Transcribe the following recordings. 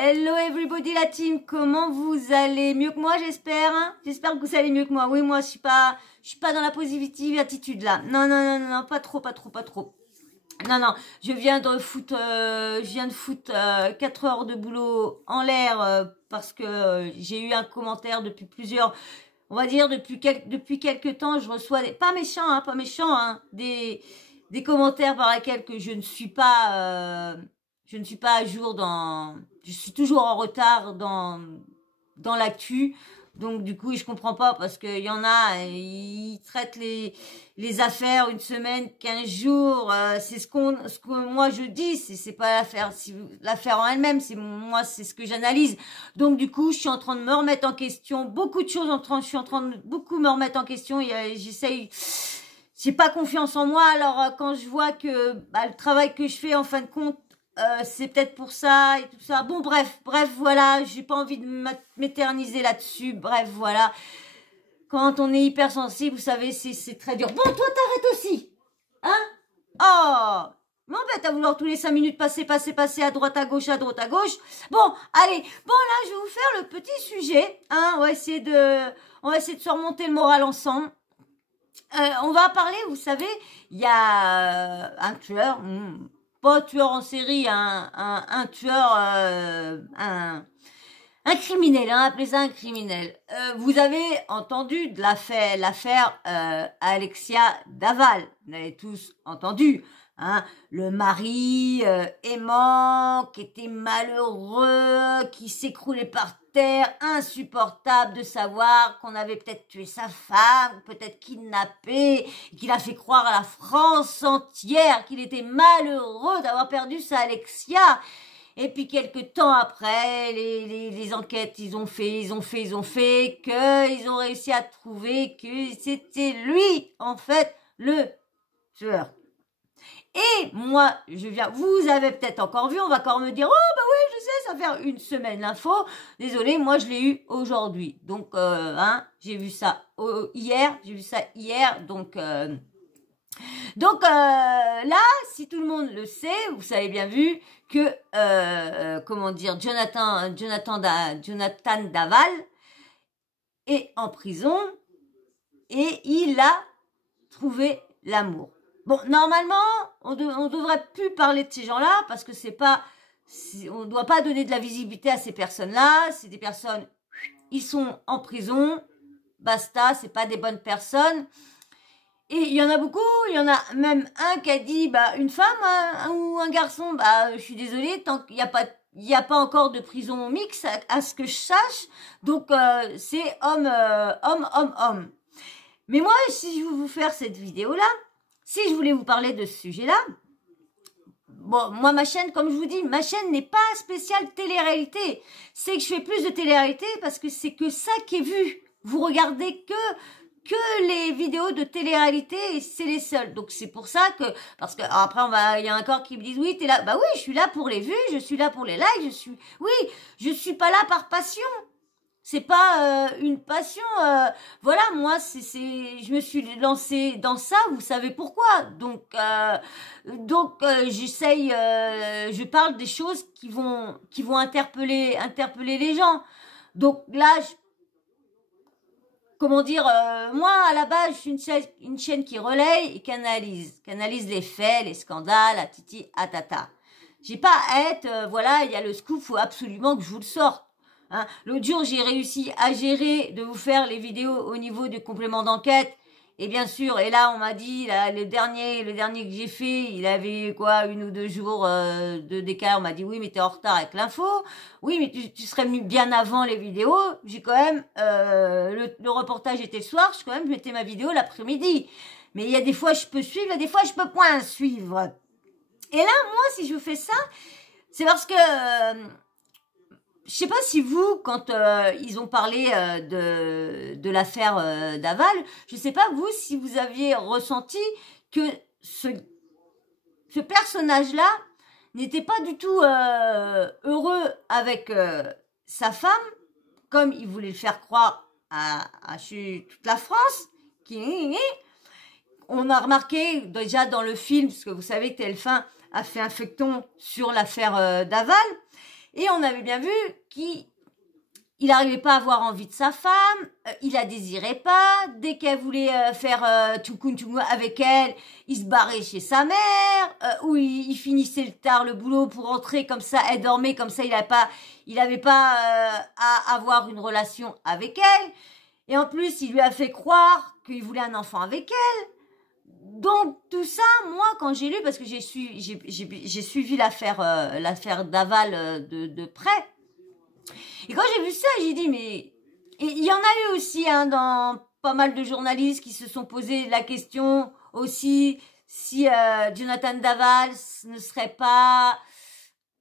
Hello everybody la team, comment vous allez? Mieux que moi j'espère, hein. J'espère que vous allez mieux que moi. Oui, moi je suis pas dans la positive attitude là. Non, pas trop. Non, je viens de foutre 4 heures de boulot en l'air parce que j'ai eu un commentaire depuis plusieurs, on va dire depuis quelques temps, je reçois des, pas méchants, hein, des commentaires par lesquels que je ne suis pas à jour je suis toujours en retard dans l'actu. Donc du coup, je comprends pas parce qu'il y en a, ils traitent les affaires une semaine, 15 jours. C'est ce que moi je dis, c'est pas l'affaire en elle-même, c'est ce que j'analyse. Donc du coup, je suis en train de me remettre en question beaucoup de choses. Je suis en train de beaucoup me remettre en question. J'ai pas confiance en moi. Alors quand je vois que le travail que je fais en fin de compte, c'est peut-être pour ça et tout ça. Bon, bref, voilà. J'ai pas envie de m'éterniser là-dessus. Bref, voilà. Quand on est hypersensible, vous savez, c'est très dur. Bon, toi, t'arrêtes aussi. Hein? Oh! M'embête à vouloir tous les 5 minutes passer à droite, à gauche. Bon, allez. Bon, là, je vais vous faire le petit sujet. Hein? On va essayer de se remonter le moral ensemble. On va parler, vous savez, il y a un tueur, pas tueur en série, un tueur, un criminel, hein, appelez ça un criminel. Vous avez entendu de l'affaire Alexia Daval, vous l'avez tous entendu. Hein, le mari aimant, qui était malheureux, qui s'écroulait par terre, insupportable de savoir qu'on avait peut-être tué sa femme, peut-être kidnappé, qu'il a fait croire à la France entière qu'il était malheureux d'avoir perdu sa Alexia. Et puis quelques temps après, les enquêtes, ils ont fait, qu'ils ont réussi à trouver que c'était lui, en fait, le tueur. Et moi, vous avez peut-être encore vu, on va encore me dire, oh bah oui, je sais, ça va faire une semaine l'info. Désolé, moi je l'ai eu aujourd'hui. Donc, j'ai vu ça hier, donc là, si tout le monde le sait, vous avez bien vu que, Jonathan Daval est en prison et il a trouvé l'amour. Bon, normalement, on devrait plus parler de ces gens-là parce que on doit pas donner de la visibilité à ces personnes-là. C'est des personnes, ils sont en prison, basta, c'est pas des bonnes personnes. Et il y en a beaucoup, il y en a même un qui a dit, une femme ou un garçon, je suis désolée, tant qu'il n'y a pas encore de prison mixte, à ce que je sache. Donc, c'est homme. Mais moi, si je veux vous faire cette vidéo-là, si je voulais vous parler de ce sujet-là, bon, moi, ma chaîne, comme je vous dis, ma chaîne n'est pas spéciale télé-réalité. C'est que je fais plus de télé-réalité parce que c'est que ça qui est vu. Vous regardez que les vidéos de télé-réalité et c'est les seuls. Donc, c'est pour ça que, parce que, après, il y a encore qui me disent, oui, t'es là. Bah oui, je suis là pour les vues, je suis là pour les likes, je suis pas là par passion. C'est pas une passion. Voilà, moi, je me suis lancée dans ça. Vous savez pourquoi. Donc, j'essaye. Je parle des choses qui vont interpeller les gens. Donc là, moi à la base, je suis une chaîne qui relaye et qui analyse les faits, les scandales, atiti, atata. J'ai pas à être. Il y a le scoop, faut absolument que je vous le sorte. Hein. L'autre jour, j'ai réussi à gérer de vous faire les vidéos au niveau du complément d'enquête. Et bien sûr, et là, on m'a dit, là, le dernier que j'ai fait, il avait 1 ou 2 jours de décalage. On m'a dit, oui, mais t'es en retard avec l'info. Oui, mais tu serais venu bien avant les vidéos. J'ai quand même, le reportage était le soir, je mettais ma vidéo l'après-midi. Mais il y a des fois, je peux suivre, il y a des fois, je peux point suivre. Et là, moi, si je vous fais ça, c'est parce que... je sais pas si vous, quand ils ont parlé de l'affaire Daval, je sais pas vous si vous aviez ressenti que ce personnage-là n'était pas du tout heureux avec sa femme, comme il voulait le faire croire à toute la France. On a remarqué déjà dans le film, parce que vous savez que TF1 a fait un feuilleton sur l'affaire Daval. Et on avait bien vu qu'il n'arrivait pas à avoir envie de sa femme, il la désirait pas, dès qu'elle voulait faire toukoun avec elle, il se barrait chez sa mère, ou il finissait tard le boulot pour rentrer, comme ça elle dormait, comme ça il avait pas à avoir une relation avec elle, et en plus il lui a fait croire qu'il voulait un enfant avec elle. Donc tout ça, moi quand j'ai lu, parce que j'ai suivi l'affaire Daval de près, et quand j'ai vu ça, j'ai dit, mais... Et il y en a eu aussi hein, dans pas mal de journalistes qui se sont posé la question aussi si Jonathan Daval ne serait pas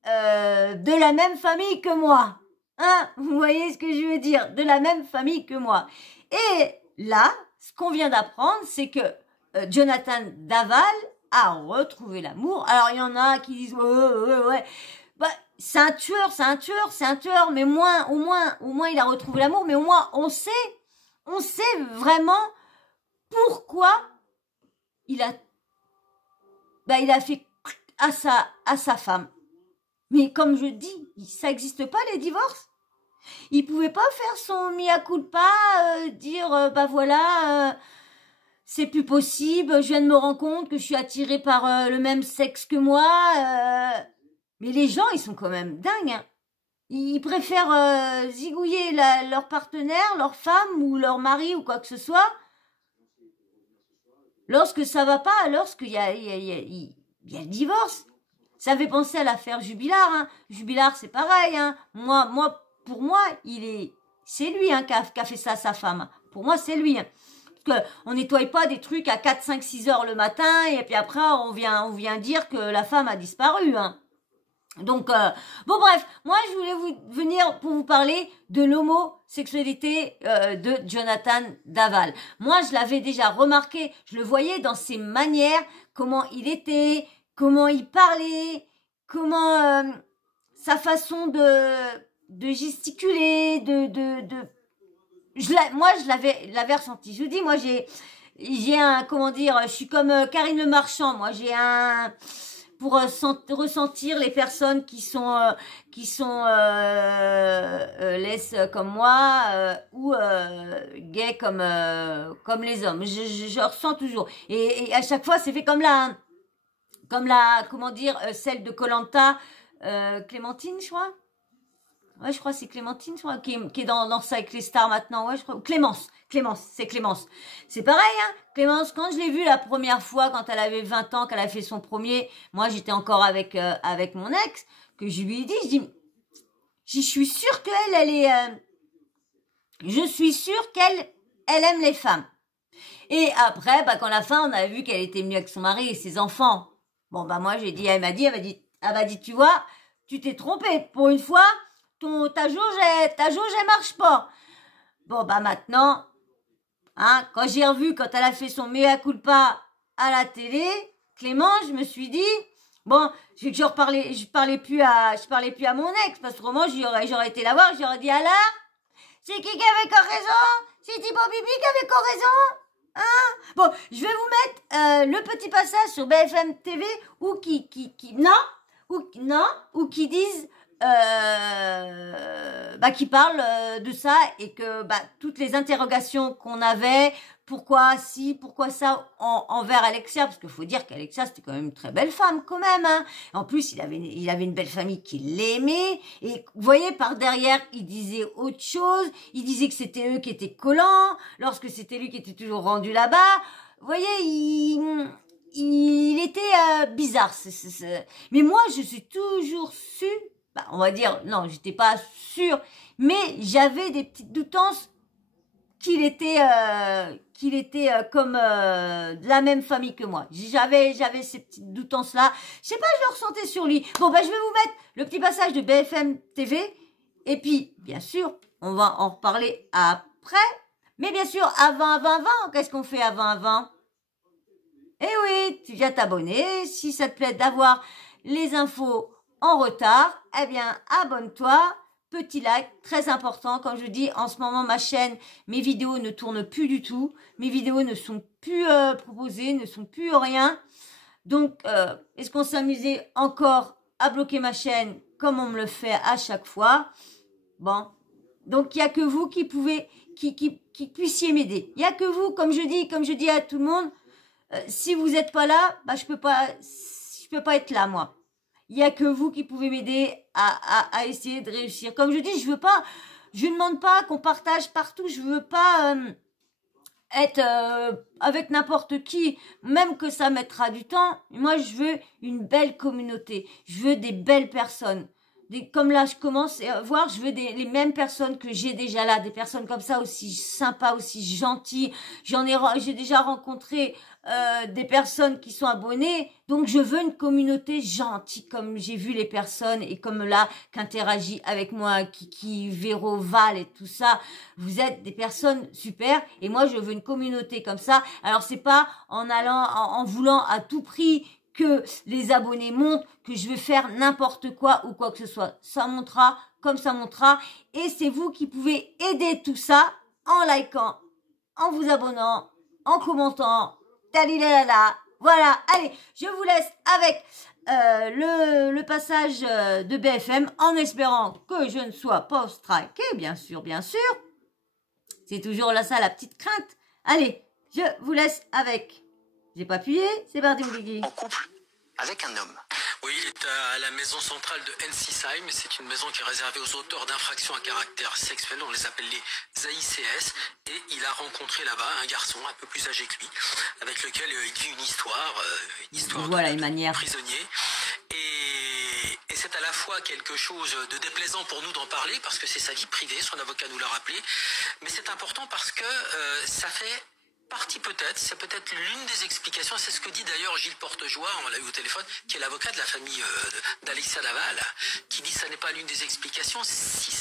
de la même famille que moi. Hein, vous voyez ce que je veux dire? De la même famille que moi. Et là, ce qu'on vient d'apprendre, c'est que Jonathan Daval a retrouvé l'amour. Alors, il y en a qui disent, ouais. Bah, c'est un tueur, mais au moins il a retrouvé l'amour, mais au moins on sait vraiment pourquoi il a fait à sa femme. Mais comme je dis, ça n'existe pas les divorces. Il pouvait pas faire son mea culpa, dire bah voilà, c'est plus possible, je viens de me rendre compte que je suis attirée par le même sexe que moi. Mais les gens, ils sont quand même dingues. Hein. Ils préfèrent zigouiller leur partenaire, leur femme ou leur mari ou quoi que ce soit. Lorsque ça va pas, lorsqu'il y a le divorce. Ça fait penser à l'affaire Jubilard. Hein. Jubilard, c'est pareil. Hein. Pour moi, c'est lui hein, qui a fait ça à sa femme. Pour moi, c'est lui. Hein. Parce qu'on nettoie pas des trucs à 4, 5, 6 heures le matin et puis après, on vient dire que la femme a disparu. Hein. Donc, bon bref, moi je voulais venir pour vous parler de l'homosexualité de Jonathan Daval. Moi je l'avais déjà remarqué, je le voyais dans ses manières, comment il était, comment il parlait, comment sa façon de gesticuler, moi je l'avais ressenti. Je vous dis, moi j'ai un, comment dire, je suis comme Karine Le Marchand, moi j'ai un... pour ressentir les personnes qui sont laisses comme moi ou gays comme les hommes. Je ressens toujours. Et à chaque fois, c'est fait comme comment dire, celle de Koh-Lanta, Clémentine, je crois. Ouais, je crois que c'est Clémentine, je crois, qui est dans ça avec les stars maintenant. Ouais, je crois. Clémence, c'est Clémence. C'est pareil, hein. Clémence, quand je l'ai vue la première fois, quand elle avait 20 ans, qu'elle a fait son premier, moi j'étais encore avec mon ex, que je lui ai dit, je suis sûre qu'elle est, je suis sûre qu'elle aime les femmes. Et après, bah, quand la fin, on a vu qu'elle était venue avec son mari et ses enfants. Bon, bah, moi, elle m'a dit, tu vois, tu t'es trompée. Pour une fois, ta jauge, elle marche pas. Bon, bah, maintenant, hein, quand j'ai revu, quand elle a fait son mea culpa à la télé, Clément, je me suis dit, bon, je parlais plus à mon ex, parce que vraiment, j'aurais été la voir, j'aurais dit, alors, c'est qui avait raison? C'est Thibaut Bibi qui avait raison? Hein? Bon, je vais vous mettre le petit passage sur BFM TV où qui disent qui parlent de ça et que toutes les interrogations qu'on avait, pourquoi si, pourquoi ça envers Alexia, parce qu'il faut dire qu'Alexia c'était quand même une très belle femme quand même. Hein. En plus il avait une belle famille qui l'aimait et vous voyez par derrière il disait autre chose, il disait que c'était eux qui étaient collants, lorsque c'était lui qui était toujours rendu là-bas. Vous voyez il était bizarre. Mais moi je suis toujours su. On va dire, non, j'étais pas sûre, mais j'avais des petites doutances qu'il était comme de la même famille que moi. J'avais ces petites doutances-là. Je sais pas, je le ressentais sur lui. Bon, je vais vous mettre le petit passage de BFM TV, et puis, bien sûr, on va en reparler après, mais bien sûr, avant, qu'est-ce qu'on fait avant? Eh oui, tu viens t'abonner, si ça te plaît d'avoir les infos en retard, eh bien, abonne-toi, petit like, très important. Comme je dis, en ce moment, ma chaîne, mes vidéos ne tournent plus du tout. Mes vidéos ne sont plus proposées, ne sont plus rien. Donc, est-ce qu'on s'amusait encore à bloquer ma chaîne? comme on me le fait à chaque fois. Bon, donc il n'y a que vous qui pouvez, qui puissiez m'aider. Il n'y a que vous, comme je dis à tout le monde, si vous n'êtes pas là, bah je peux pas être là moi. Il n'y a que vous qui pouvez m'aider à essayer de réussir. Comme je dis, je ne demande pas qu'on partage partout. Je veux pas être avec n'importe qui, même que ça mettra du temps. Moi, je veux une belle communauté. Je veux des belles personnes. Comme là, je commence à voir, je veux les mêmes personnes que j'ai déjà là, des personnes comme ça aussi sympas, aussi gentilles. J'ai déjà rencontré des personnes qui sont abonnées, donc je veux une communauté gentille, comme j'ai vu les personnes et comme là qu'interagit avec moi, qui Véro, Val et tout ça. Vous êtes des personnes super et moi je veux une communauté comme ça. Alors c'est pas en voulant à tout prix que les abonnés montent, que je vais faire n'importe quoi ou quoi que ce soit. Ça montera comme ça montera. Et c'est vous qui pouvez aider tout ça en likant, en vous abonnant, en commentant. Talilalala. Voilà, allez, je vous laisse avec le passage de BFM en espérant que je ne sois pas striké, bien sûr, bien sûr. C'est toujours là ça, la petite crainte. Allez, je vous laisse avec... J'ai pas appuyé, c'est parti mon Guigui. En couple avec un homme. Oui, il est à la maison centrale de Ensisheim. C'est une maison qui est réservée aux auteurs d'infractions à caractère sexuel. On les appelle les AICS. Et il a rencontré là-bas un garçon un peu plus âgé que lui, avec lequel il vit une histoire voilà, de prisonnier. Et c'est à la fois quelque chose de déplaisant pour nous d'en parler, parce que c'est sa vie privée, son avocat nous l'a rappelé. Mais c'est important parce que ça fait... partie peut-être, c'est peut-être l'une des explications, c'est ce que dit d'ailleurs Gilles Portejoie, on l'a eu au téléphone, qui est l'avocat de la famille d'Alexia Laval, qui dit que ça n'est pas l'une des explications, si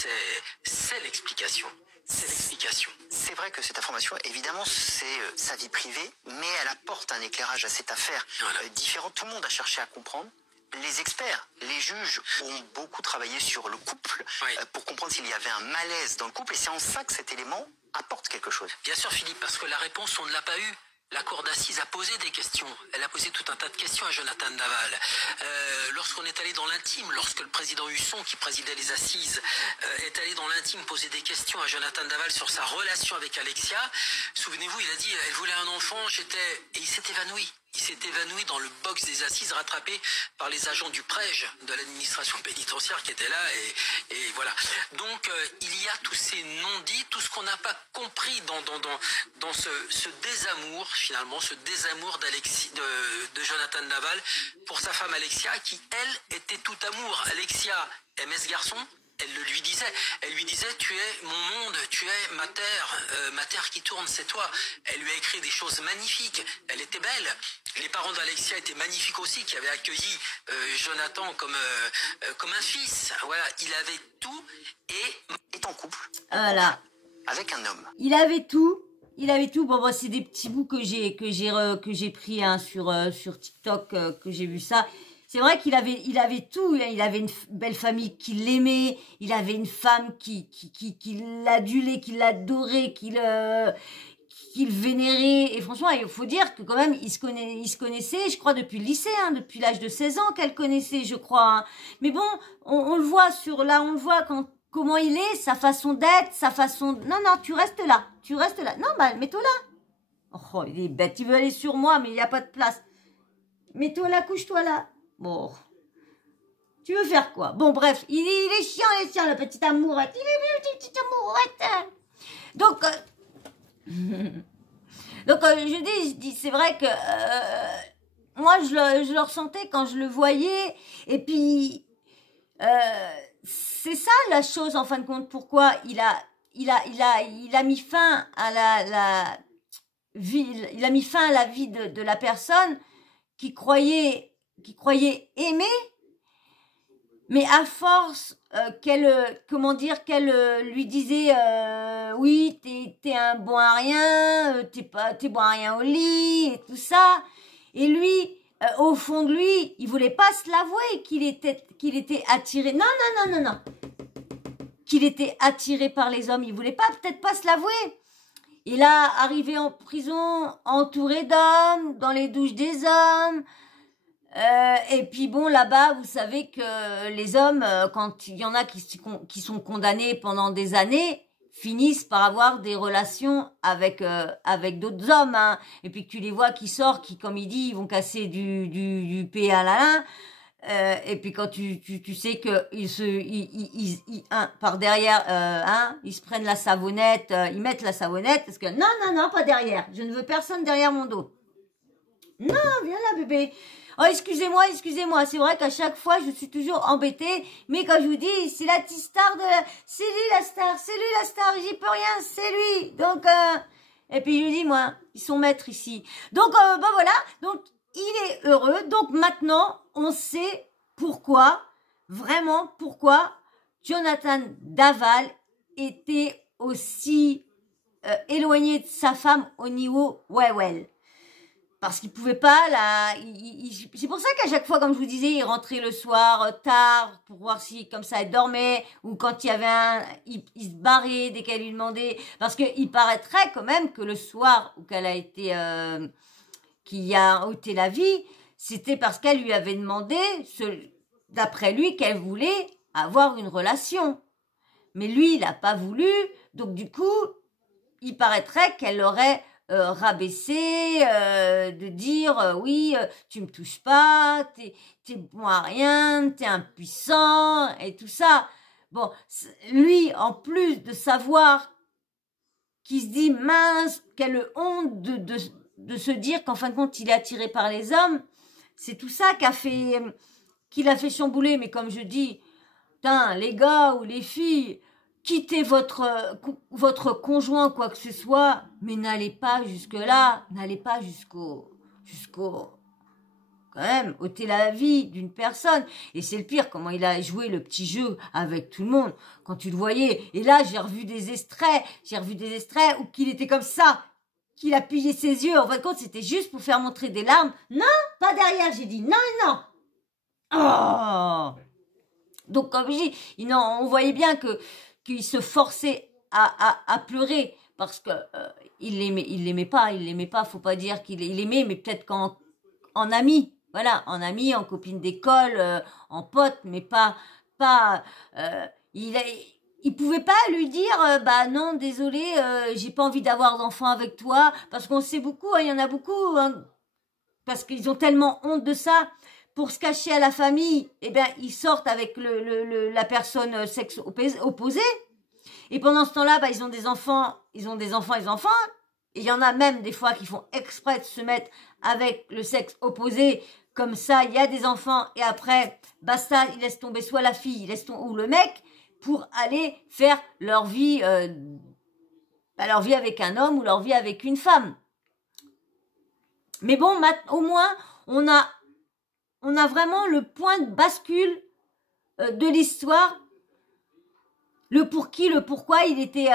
c'est l'explication. C'est l'explication. C'est vrai que cette information, évidemment, c'est sa vie privée, mais elle apporte un éclairage à cette affaire différent. Tout le monde a cherché à comprendre. Les experts, les juges ont beaucoup travaillé sur le couple pour comprendre s'il y avait un malaise dans le couple, et c'est en ça que cet élément apporte quelque chose. Bien sûr Philippe, parce que la réponse on ne l'a pas eue. La cour d'assises a posé des questions. Elle a posé tout un tas de questions à Jonathan Daval. Lorsqu'on est allé dans l'intime, lorsque le président Husson, qui présidait les assises, est allé dans l'intime poser des questions à Jonathan Daval sur sa relation avec Alexia, souvenez-vous, il a dit « elle voulait un enfant, et il s'est évanoui. Il s'est évanoui dans le box des assises, rattrapé par les agents du PREJ de l'administration pénitentiaire qui étaient là. Et voilà. Donc, il y a tous ces non-dits, tout ce qu'on n'a pas compris dans ce désamour, finalement, ce désamour de Jonathan Daval pour sa femme Alexia, qui, elle, était tout amour. Alexia aimait ce garçon. Elle le lui disait. Elle lui disait, tu es mon monde, tu es ma terre qui tourne, c'est toi. Elle lui a écrit des choses magnifiques. Elle était belle. Les parents d'Alexia étaient magnifiques aussi, qui avaient accueilli Jonathan comme un fils. Voilà, il avait tout et est en couple. Voilà. Avec un homme. Il avait tout. Il avait tout. Bon, c'est des petits bouts que j'ai pris sur TikTok, que j'ai vu ça. C'est vrai qu'il avait tout. Il avait une belle famille qui l'aimait. Il avait une femme qui l'adulait, qui l'adorait, qui le vénérait. Et franchement, il faut dire que quand même, il se connaissait, je crois, depuis le lycée, hein, depuis l'âge de 16 ans qu'elle connaissait, je crois. Hein. Mais bon, on le voit on le voit comment il est, sa façon d'être, sa façon... Non, tu restes là. Non, bah, mets-toi là. Oh, il est bête. Il veut aller sur moi, mais il n'y a pas de place. Mets-toi là, couche-toi là. Bon. Tu veux faire quoi? Bon, bref, il est chiant, la petite amourette. Il est petite amourette. Donc, je dis, c'est vrai que moi, je le ressentais quand je le voyais. Et puis, c'est ça la chose, en fin de compte, pourquoi il a mis fin à la vie, il a mis fin à la vie de la personne qui croyait aimer, mais à force qu'elle lui disait oui, t'es un bon à rien, t'es bon à rien au lit et tout ça, et lui au fond de lui il voulait pas se l'avouer qu'il était attiré, non, qu'il était attiré par les hommes, il voulait peut-être pas se l'avouer. Et là, arrivé en prison, entouré d'hommes, dans les douches des hommes, Et puis bon, là-bas, vous savez que les hommes, quand il y en a qui sont condamnés pendant des années, finissent par avoir des relations avec d'autres hommes, hein. Et puis que tu les vois qui sortent, qui, comme il dit, ils vont casser du P à la et puis quand tu sais que par derrière, ils se prennent la savonnette, ils mettent la savonnette parce que non, pas derrière. Je ne veux personne derrière mon dos. Non, viens là, bébé. Oh, excusez-moi. C'est vrai qu'à chaque fois, je suis toujours embêtée. Mais quand je vous dis, c'est la petite star c'est lui la star, j'y peux rien, c'est lui. Donc, et puis je lui dis, moi, ils sont maîtres ici. Donc, voilà. Donc, il est heureux. Donc, maintenant, on sait pourquoi, vraiment pourquoi Jonathan Daval était aussi éloigné de sa femme au niveau Wewell. Parce qu'il pouvait pas, là, c'est pour ça qu'à chaque fois, comme je vous disais, il rentrait le soir tard pour voir si, comme ça, elle dormait, ou quand il y avait il se barrait dès qu'elle lui demandait, parce qu'il paraîtrait quand même que le soir où qu'elle a été, qui a ôté la vie, c'était parce qu'elle lui avait demandé, d'après lui, qu'elle voulait avoir une relation. Mais lui, il n'a pas voulu, donc du coup, il paraîtrait qu'elle aurait rabaissé, de dire oui, tu me touches pas, t'es bon à rien, t'es impuissant et tout ça. Bon, lui, en plus de savoir qu'il se dit mince, quelle honte de se dire qu'en fin de compte il est attiré par les hommes, c'est tout ça qu'il a fait chambouler. Mais comme je dis, putain, les gars ou les filles, quittez votre conjoint, quoi que ce soit, mais n'allez pas jusque-là, n'allez pas jusqu'au quand même, ôter la vie d'une personne. Et c'est le pire, comment il a joué le petit jeu avec tout le monde, quand tu le voyais. Et là, j'ai revu des extraits où qu'il était comme ça, qu'il a plié ses yeux. En fin de compte, c'était juste pour faire montrer des larmes. Non, pas derrière, j'ai dit non. Oh! Donc, comme je dis, on voyait bien qu'il se forçait à pleurer parce que il l'aimait pas, faut pas dire qu'il aimait, mais peut-être en ami, voilà, en ami, en copine d'école, en pote, mais pas il pouvait pas lui dire bah non, désolé, j'ai pas envie d'avoir d'enfant avec toi, parce qu'on sait beaucoup, il y en a beaucoup, hein, parce qu'ils ont tellement honte de ça. Pour se cacher à la famille, eh bien, ils sortent avec la personne sexe opposé. Et pendant ce temps-là, bah, ils ont des enfants. Et il y en a même des fois qui font exprès de se mettre avec le sexe opposé. Comme ça, il y a des enfants. Et après, basta, ils laissent tomber soit la fille, ou le mec, pour aller faire leur vie avec un homme ou leur vie avec une femme. Mais bon, au moins, on a vraiment le point de bascule de l'histoire, le pour qui, le pourquoi il était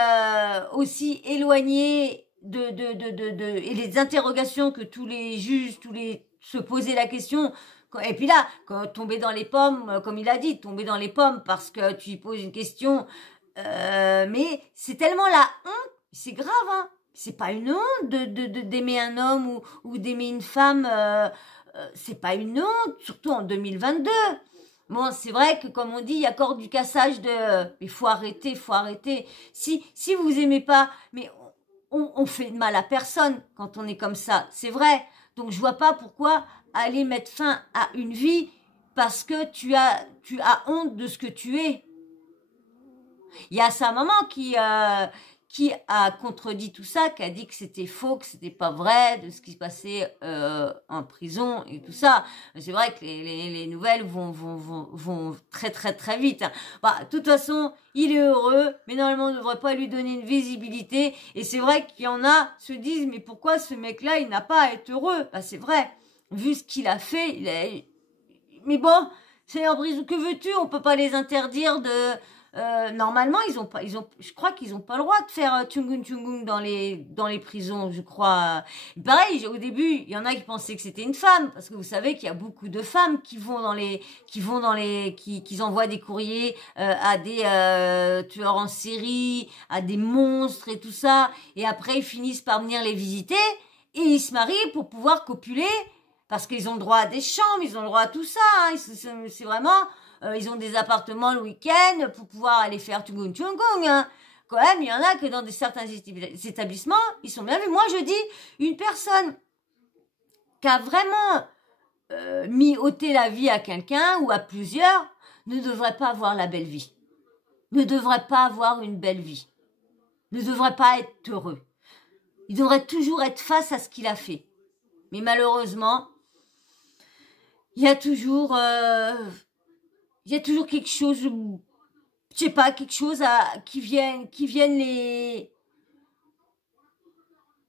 aussi éloigné et les interrogations que tous les juges, se posaient la question. Et puis là, quand tomber dans les pommes, comme il a dit, tomber dans les pommes parce que tu lui poses une question, mais c'est tellement la honte, c'est grave, hein. C'est pas une honte d'aimer un homme ou d'aimer une femme. C'est pas une honte, surtout en 2022. Bon, c'est vrai que comme on dit, il y a encore du cassage mais faut arrêter. Si vous aimez pas, mais on fait de mal à personne quand on est comme ça, c'est vrai. Donc je vois pas pourquoi aller mettre fin à une vie parce que tu as honte de ce que tu es. Il y a sa maman qui a contredit tout ça, qui a dit que c'était faux, que c'était pas vrai, de ce qui se passait en prison et tout ça. C'est vrai que les nouvelles vont très très très vite. Bah, de toute façon, il est heureux, mais normalement on ne devrait pas lui donner une visibilité. Et c'est vrai qu'il y en a se disent, mais pourquoi ce mec-là, il n'a pas à être heureux? Bah c'est vrai, vu ce qu'il a fait, mais bon, c'est en prison, que veux-tu? On peut pas les interdire de... normalement, je crois qu'ils ont pas le droit de faire tchungung dans les prisons, je crois. Pareil, au début, il y en a qui pensaient que c'était une femme, parce que vous savez qu'il y a beaucoup de femmes qui envoient des courriers à des tueurs en série, à des monstres et tout ça, et après ils finissent par venir les visiter et ils se marient pour pouvoir copuler. parce qu'ils ont le droit à des chambres, ils ont le droit à tout ça. Hein. C'est vraiment, ils ont des appartements le week-end pour pouvoir aller faire tchungung tchungung. Hein. Quand même, il y en a que dans certains établissements, ils sont bien vus. Moi, je dis, une personne qui a vraiment mis ôter la vie à quelqu'un ou à plusieurs ne devrait pas avoir la belle vie. Ne devrait pas avoir une belle vie. Ne devrait pas être heureux. Il devrait toujours être face à ce qu'il a fait. Mais malheureusement, il y a toujours quelque chose, je sais pas, quelque chose qui viennent les...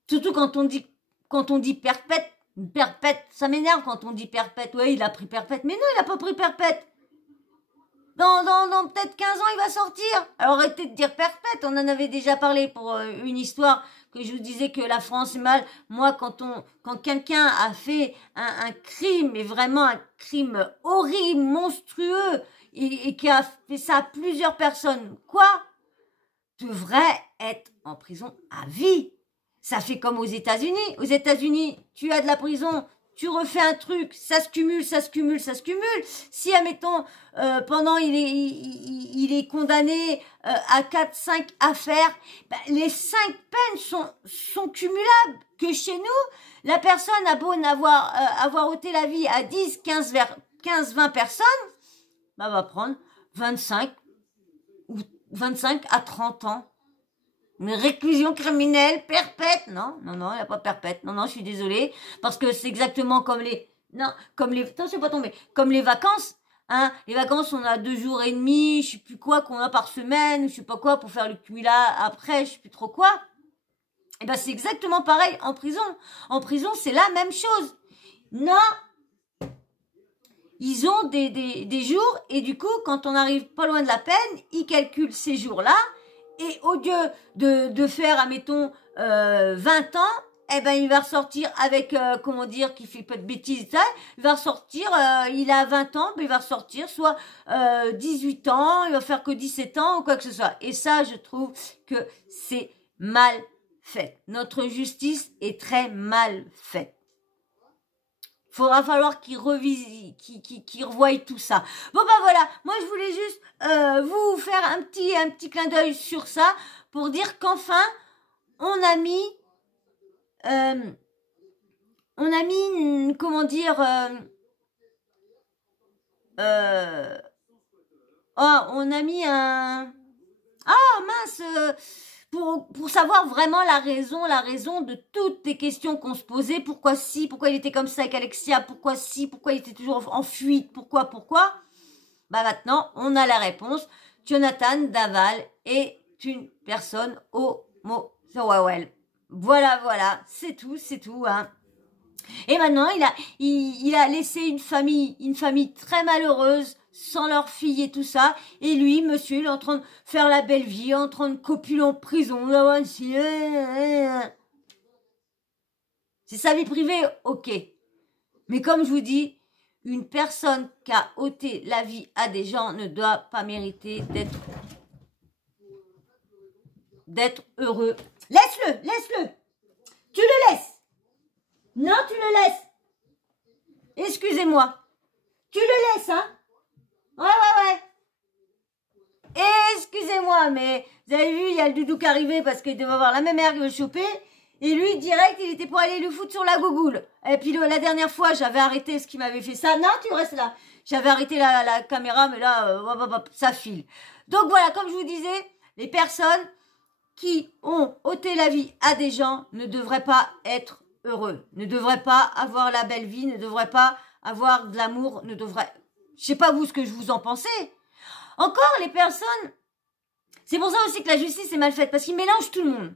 Surtout quand on dit perpète, ça m'énerve quand on dit perpète. Ouais, il a pris perpète. Mais non, il a pas pris perpète. Dans peut-être 15 ans, il va sortir. Alors arrêtez de dire perpète. On en avait déjà parlé pour une histoire que je vous disais que la France est mal. Moi, quand quelqu'un a fait un crime, et vraiment un crime horrible, monstrueux, et qui a fait ça à plusieurs personnes, devrait être en prison à vie. Ça fait comme aux États-Unis. Aux États-Unis, tu as de la prison, tu refais un truc, ça se cumule. Si, admettons, pendant il est condamné à 4-5 affaires, les 5 peines sont cumulables. Que chez nous, la personne a beau avoir ôté la vie à 10, 15, 20 personnes, va prendre 25 à 30 ans. Une réclusion criminelle perpète. Non, il n'y a pas perpète. Non, je suis désolée. Parce que c'est exactement comme attention, pas tomber. Comme les vacances. Hein. Les vacances, on a 2 jours et demi, je sais plus quoi, qu'on a par semaine, je sais pas quoi, pour faire le cumulat après, je sais plus trop quoi. Et c'est exactement pareil en prison. En prison, c'est la même chose. Non. Ils ont des jours, et du coup, quand on arrive pas loin de la peine, ils calculent ces jours-là. Et au lieu de faire, admettons, 20 ans, il va ressortir avec, qui fait pas de bêtises, ça, il va ressortir, il a 20 ans, il va ressortir soit 18 ans, il va faire que 17 ans ou quoi que ce soit. Et ça, je trouve que c'est mal fait. Notre justice est très mal faite. Faudra falloir qu'ils revoient tout ça. Bon voilà, moi je voulais juste vous faire un petit clin d'œil sur ça pour dire qu'enfin on a mis comment dire on a mis un mince pour savoir vraiment la raison de toutes les questions qu'on se posait, pourquoi il était comme ça avec Alexia, pourquoi il était toujours en fuite, pourquoi. Maintenant, on a la réponse. Jonathan Daval est une personne homosexuelle. Voilà, c'est tout, hein. Et maintenant, il a laissé une famille très malheureuse, sans leur fille et tout ça. Et lui, monsieur, il est en train de faire la belle vie, en train de copuler en prison. C'est sa vie privée, ok. Mais comme je vous dis, une personne qui a ôté la vie à des gens ne doit pas mériter d'être heureux. Laisse-le. Tu le laisses. Non, tu le laisses. Excusez-moi. Tu le laisses, hein. Ouais. Excusez-moi, mais vous avez vu, il y a le doudou qui est arrivé parce qu'il devait avoir la même air que le choper. Et lui, direct, il était pour aller le foutre sur la gougoule. Et puis la dernière fois, j'avais arrêté ce qui m'avait fait ça. Non, tu restes là. J'avais arrêté la caméra, mais là, ça file. Donc voilà, comme je vous disais, les personnes qui ont ôté la vie à des gens ne devraient pas être heureux, ne devraient pas avoir la belle vie, ne devraient pas avoir de l'amour, ne devraient... Je sais pas vous ce que je vous en pensez. Encore les personnes, c'est pour ça aussi que la justice est mal faite, parce qu'ils mélangent tout le monde.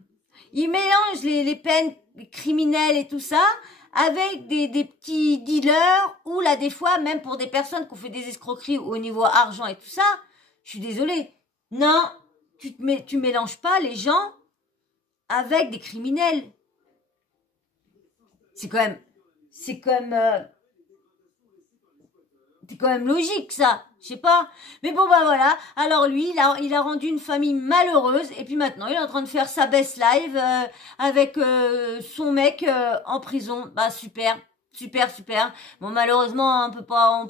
Ils mélangent les peines criminelles et tout ça avec des petits dealers ou là des fois même pour des personnes qui ont fait des escroqueries au niveau argent et tout ça. Je suis désolée. Non, tu mélanges pas les gens avec des criminels. C'est quand même logique, ça. Je sais pas. Mais bon, voilà. Alors lui, il a rendu une famille malheureuse. Et puis maintenant, il est en train de faire sa best live avec son mec en prison. Super. super, super. Bon, malheureusement, on peut pas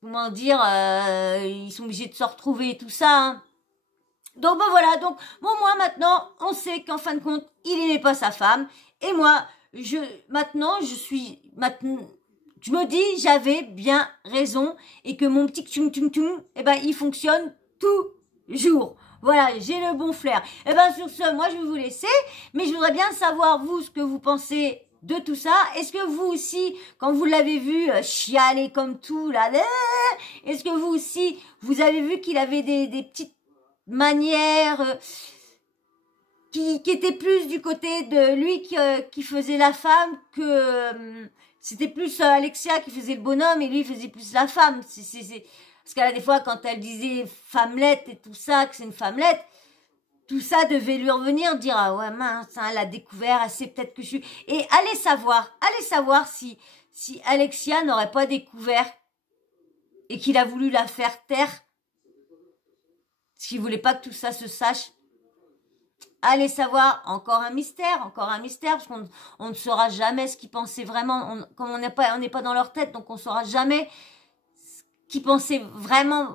comment dire, ils sont obligés de se retrouver et tout ça, hein. Donc, bon, voilà. Donc, bon, moi, maintenant, on sait qu'en fin de compte, il n'aimait pas sa femme. Et moi, je me dis, j'avais bien raison et que mon petit tchoum, eh ben, il fonctionne toujours. Voilà, j'ai le bon flair. Eh ben, sur ce, moi, je vais vous laisser, mais je voudrais bien savoir, vous, ce que vous pensez de tout ça. Est-ce que vous aussi, quand vous l'avez vu chialer comme tout, là, est-ce que vous aussi, vous avez vu qu'il avait des petites manières qui étaient plus du côté de lui qui faisait la femme que c'était plus Alexia qui faisait le bonhomme et lui faisait plus la femme. Parce qu'à des fois, quand elle disait femmelette et tout ça, que c'est une femmelette, tout ça devait lui revenir, dire ah ouais mince, hein, elle a découvert, elle sait peut-être que je suis. Et allez savoir si Alexia n'aurait pas découvert et qu'il a voulu la faire taire, parce qu'il voulait pas que tout ça se sache. Allez savoir, encore un mystère, parce qu'on ne saura jamais ce qu'ils pensaient vraiment, comme on n'est pas dans leur tête, donc on saura jamais ce qu'ils pensaient vraiment.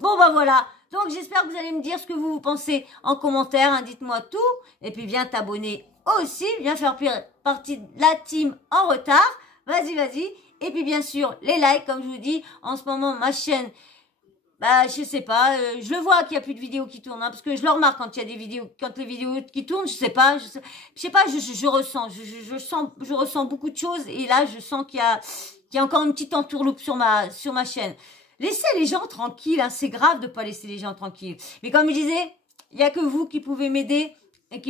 Bon bah voilà, donc j'espère que vous allez me dire ce que vous pensez en commentaire, hein, dites-moi tout, et puis viens t'abonner aussi, viens faire partie de la team en retard, vas-y, et puis bien sûr les likes, comme je vous dis, en ce moment ma chaîne, bah, je sais pas, je le vois qu'il y a plus de vidéos qui tournent, hein, parce que je le remarque quand il y a des vidéos, quand les vidéos qui tournent, je ressens beaucoup de choses, et là, je sens qu'il y a encore une petite entourloupe sur ma chaîne. Laissez les gens tranquilles, hein, c'est grave de pas laisser les gens tranquilles. Mais comme je disais, il y a que vous qui pouvez m'aider, et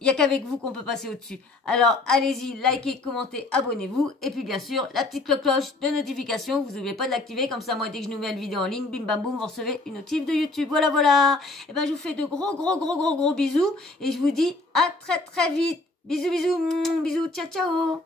il y a qu'avec vous qu'on peut passer au-dessus. Alors, allez-y, likez, commentez, abonnez-vous. Et puis, bien sûr, la petite cloche de notification. Vous n'oubliez pas de l'activer. Comme ça, moi, dès que je nous mets une vidéo en ligne, bim, bam, boum, vous recevez une notif de YouTube. Voilà. Et ben, je vous fais de gros bisous. Et je vous dis à très vite. Bisous, ciao.